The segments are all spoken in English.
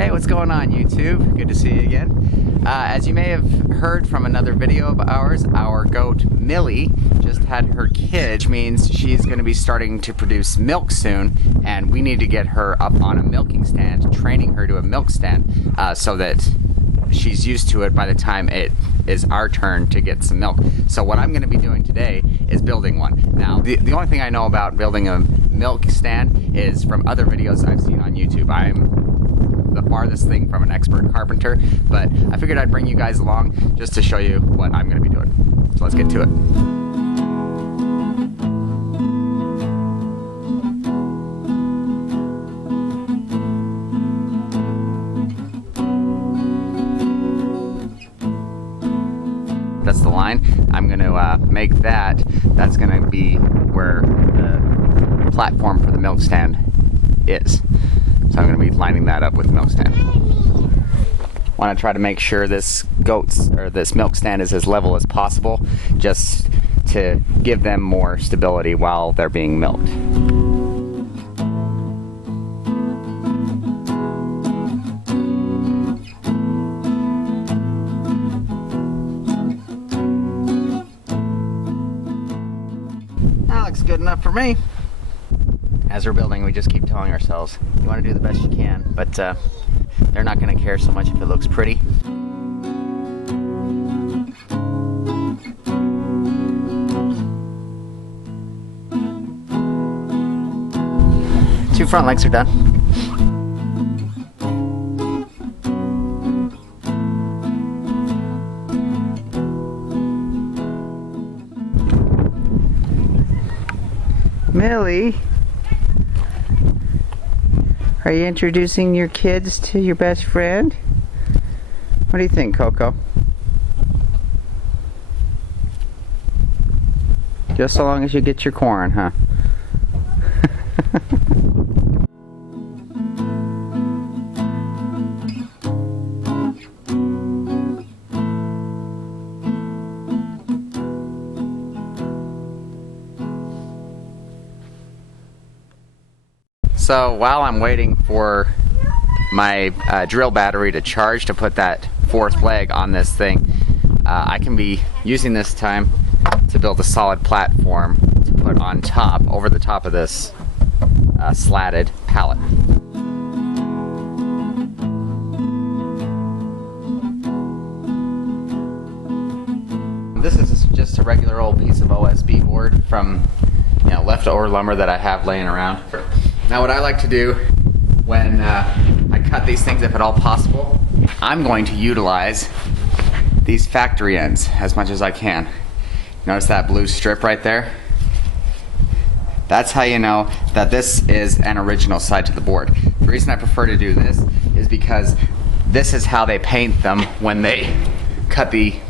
Hey, what's going on YouTube? Good to see you again. As you may have heard from another video of ours, our goat Millie just had her kid, which means she's going to be starting to produce milk soon, and we need to get her up on a milking stand, training her to a milk stand so that she's used to it by the time it is our turn to get some milk. So what I'm going to be doing today is building one. Now, the only thing I know about building a milk stand is from other videos I've seen on YouTube. I'm the farthest thing from an expert carpenter, but I figured I'd bring you guys along just to show you what I'm going to be doing. So let's get to it. That's the line. I'm going to make that's going to be where the platform for the milk stand is. So I'm going to be lining that up with the milk stand. Want to try to make sure this milk stand is as level as possible, just to give them more stability while they're being milked. That looks good enough for me. As we're building, we just keep telling ourselves, you want to do the best you can, but they're not going to care so much if it looks pretty. 2 front legs are done. Millie, are you introducing your kids to your best friend? What do you think, Coco? Just so long as you get your corn, huh? So while I'm waiting for my drill battery to charge to put that 4th leg on this thing, I can be using this time to build a solid platform to put on top, over the top of this slatted pallet. This is just a regular old piece of OSB board from leftover lumber that I have laying around. Now what I like to do when I cut these things, if at all possible, I'm going to utilize these factory ends as much as I can. Notice that blue strip right there? That's how you know that this is an original side to the board. The reason I prefer to do this is because this is how they paint them when they cut the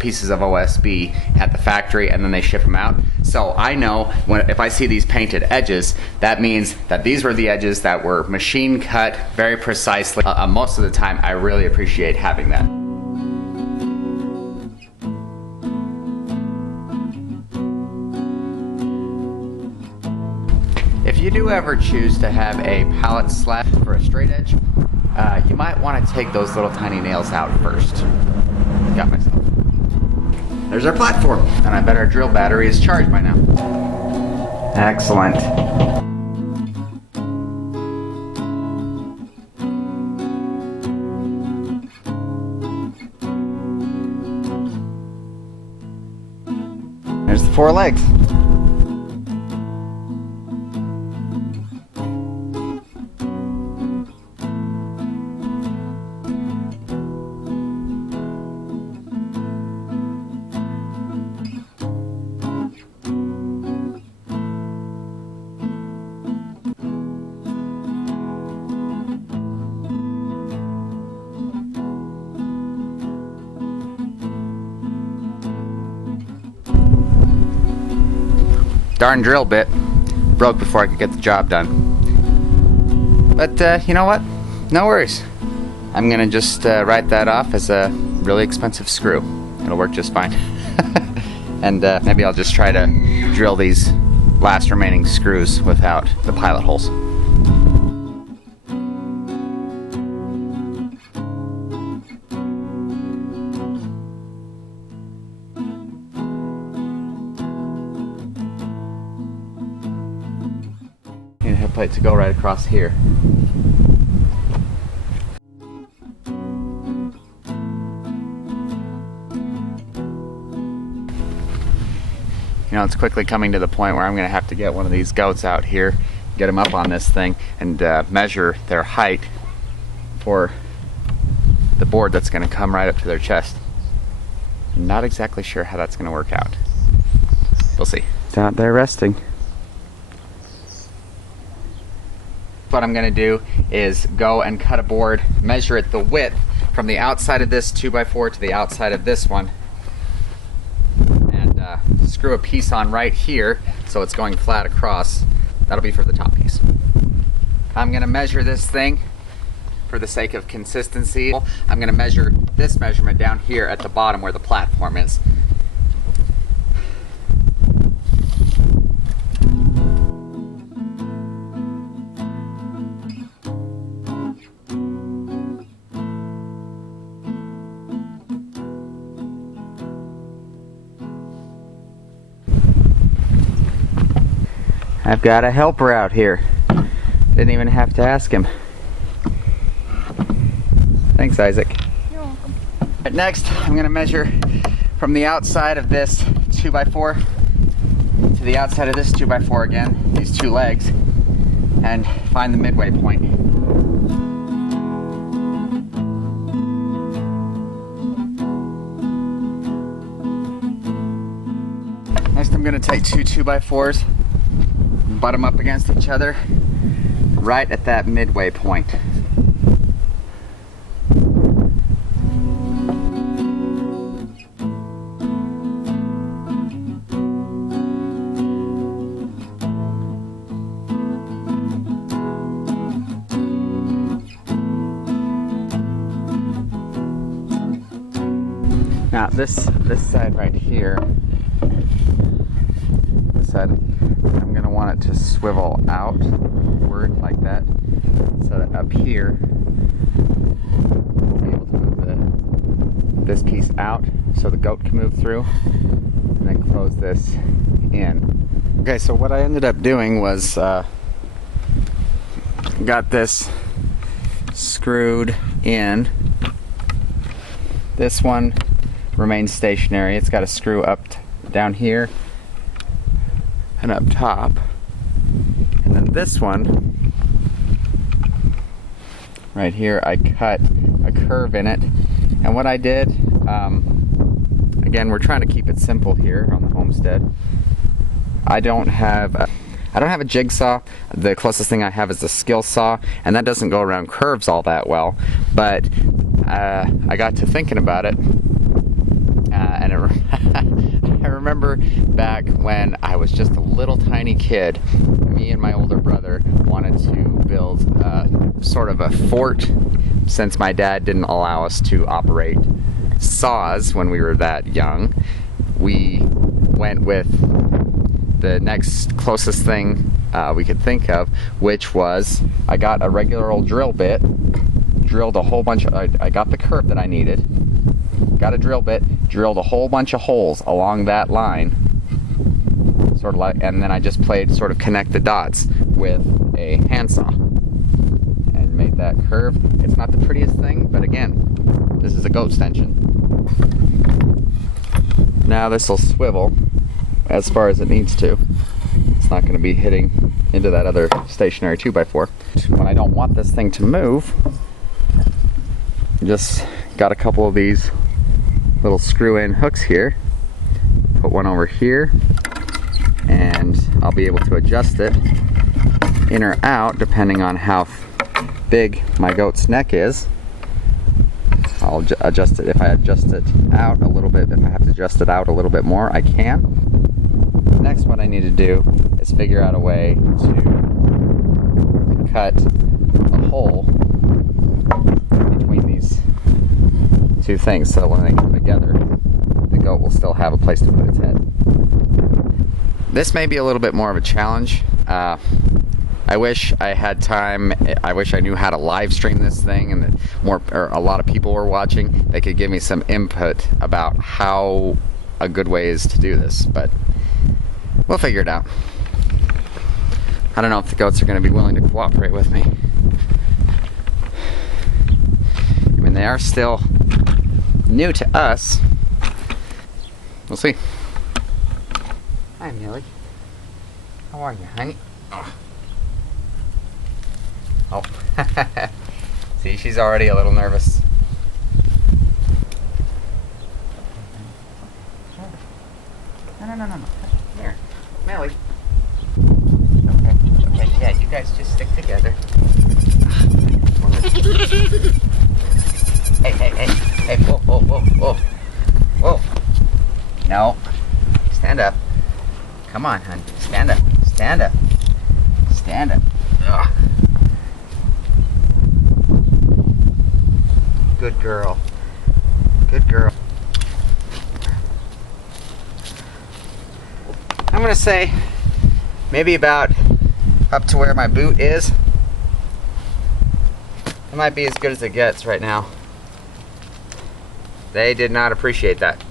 pieces of OSB at the factory and then they ship them out. So I know if I see these painted edges, that means that these were the edges that were machine cut very precisely. Most of the time I really appreciate having that. If you do ever choose to have a pallet slab for a straight edge, you might want to take those little tiny nails out first. Got myself. There's our platform, and I bet our drill battery is charged by now. Excellent. There's the 4 legs. Darn drill bit broke before I could get the job done. But you know what? No worries. I'm gonna just write that off as a really expensive screw. It'll work just fine. And maybe I'll just try to drill these last remaining screws without the pilot holes. plate to go right across here. You know, it's quickly coming to the point where I'm going to have to get one of these goats out here, get them up on this thing, and measure their height for the board that's going to come right up to their chest. Not exactly sure how that's going to work out. We'll see. It's out there resting. What I'm going to do is go and cut a board, measure it the width from the outside of this 2x4 to the outside of this one, and screw a piece on right here so it's going flat across. That'll be for the top piece. I'm going to measure this thing for the sake of consistency. I'm going to measure this measurement down here at the bottom where the platform is. I've got a helper out here. Didn't even have to ask him. Thanks, Isaac. You're welcome. Right, next, I'm going to measure from the outside of this 2x4 to the outside of this 2x4 again, these two legs, and find the midway point. Next, I'm going to take two 2x4s, butt them up against each other right at that midway point. Now this side right here, this side, I'm going to want it to swivel outward like that, so that up here we'll be able to move this piece out so the goat can move through, and then close this in. Okay, so what I ended up doing was got this screwed in. This one remains stationary. It's got a screw up down here and up top, and then this one right here, I cut a curve in it. And what I did, again, we're trying to keep it simple here on the homestead. I don't have a jigsaw. The closest thing I have is a skill saw, and that doesn't go around curves all that well. But I got to thinking about it, and I remember back when I was just a little tiny kid, me and my older brother wanted to build sort of a fort, since my dad didn't allow us to operate saws when we were that young. We went with the next closest thing we could think of, which was I got a regular old drill bit, drilled a whole bunch of, I got the curve that I needed, got a drill bit, drilled a whole bunch of holes along that line, sort of like, and then I just played sort of connect the dots with a handsaw and made that curve. It's not the prettiest thing, but again, this is a goat stension. Now this will swivel as far as it needs to. It's not going to be hitting into that other stationary 2x4. When I don't want this thing to move, I just got a couple of these little screw-in hooks here. Put one over here, and I'll be able to adjust it in or out depending on how big my goat's neck is. I'll adjust it. If I adjust it out a little bit, if I have to adjust it out a little bit more, I can. Next, what I need to do is figure out a way to cut a hole between these two things, so when they come together, the goat will still have a place to put its head. This may be a little bit more of a challenge. I wish I had time. I wish I knew how to live stream this thing, and that a lot of people were watching. They could give me some input about how a good way is to do this, but we'll figure it out. I don't know if the goats are going to be willing to cooperate with me. I mean, they are still new to us. We'll see. Hi, Millie. How are you, honey? Oh. See, she's already a little nervous. No. Here, Millie. Okay, yeah, you guys just stick together. Hey, whoa. No. Stand up. Come on, hon. Stand up. Ugh. Good girl. I'm gonna say maybe about up to where my boot is. It might be as good as it gets right now. They did not appreciate that.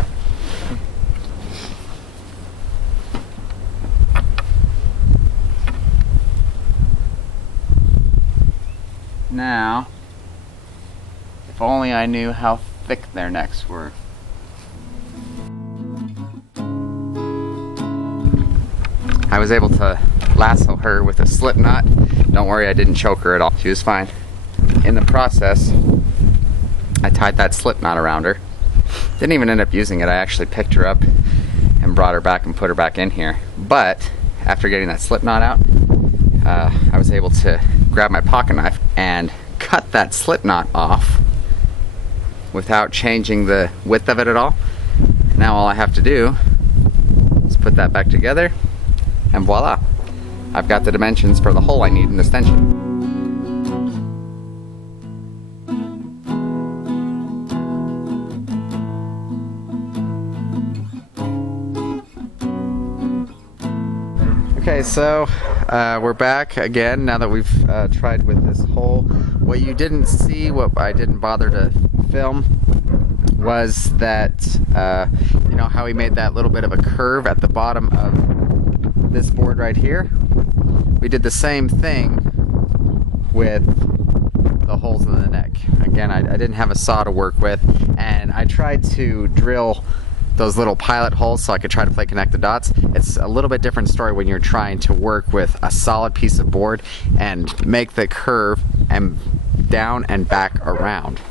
Now, if only I knew how thick their necks were. I was able to lasso her with a slip knot. Don't worry, I didn't choke her at all. She was fine. In the process, I tied that slip knot around her. Didn't even end up using it. I actually picked her up and brought her back and put her back in here. But after getting that slip knot out, I was able to grab my pocket knife and cut that slip knot off without changing the width of it at all. Now all I have to do is put that back together, and voila, I've got the dimensions for the hole I need in the stanchion. Okay, so we're back again now that we've tried with this hole. What you didn't see, what I didn't bother to film, was that you know how we made that little bit of a curve at the bottom of this board right here? We did the same thing with the holes in the neck. Again, I didn't have a saw to work with, and I tried to drill those little pilot holes so I could try to play connect the dots. It's a little bit different story when you're trying to work with a solid piece of board and make the curve and down and back around.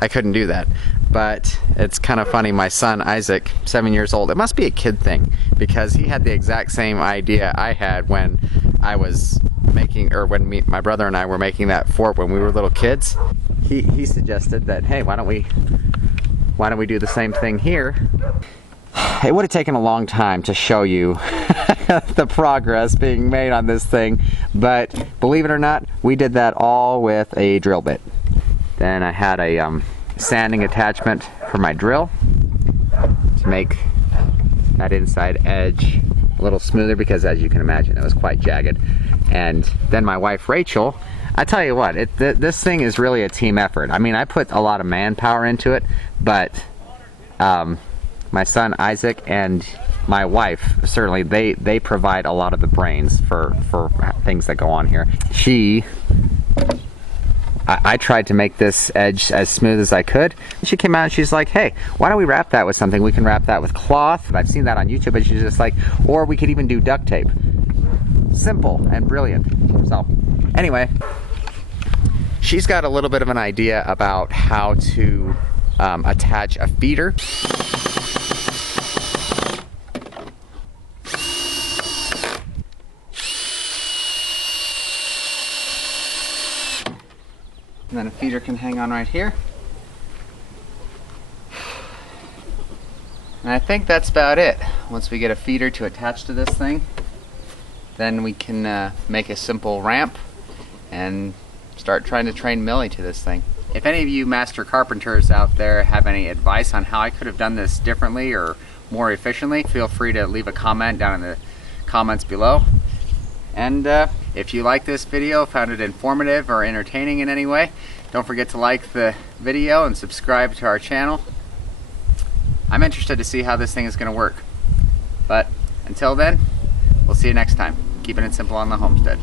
I couldn't do that. But it's kind of funny, my son Isaac, 7 years old, it must be a kid thing, because he had the exact same idea I had when I was making, or when my brother and I were making that fort when we were little kids. He suggested that, hey, why don't we do the same thing here? It would have taken a long time to show you the progress being made on this thing, but believe it or not, we did that all with a drill bit. Then I had a sanding attachment for my drill to make that inside edge a little smoother, because as you can imagine, it was quite jagged. And then my wife Rachel, I tell you what, this thing is really a team effort. I mean, I put a lot of manpower into it, but my son Isaac and my wife, certainly they provide a lot of the brains for things that go on here. I tried to make this edge as smooth as I could. She came out and she's like, hey, why don't we wrap that with something? We can wrap that with cloth. I've seen that on YouTube, but she's just like, or we could even do duct tape. Simple and brilliant. So anyway, she's got a little bit of an idea about how to attach a feeder. And then a feeder can hang on right here. And I think that's about it. Once we get a feeder to attach to this thing, then we can make a simple ramp and start trying to train Millie to this thing. If any of you master carpenters out there have any advice on how I could have done this differently or more efficiently, feel free to leave a comment down in the comments below. And if you like this video, found it informative or entertaining in any way, don't forget to like the video and subscribe to our channel. I'm interested to see how this thing is going to work. But until then, we'll see you next time. keeping it simple on the homestead.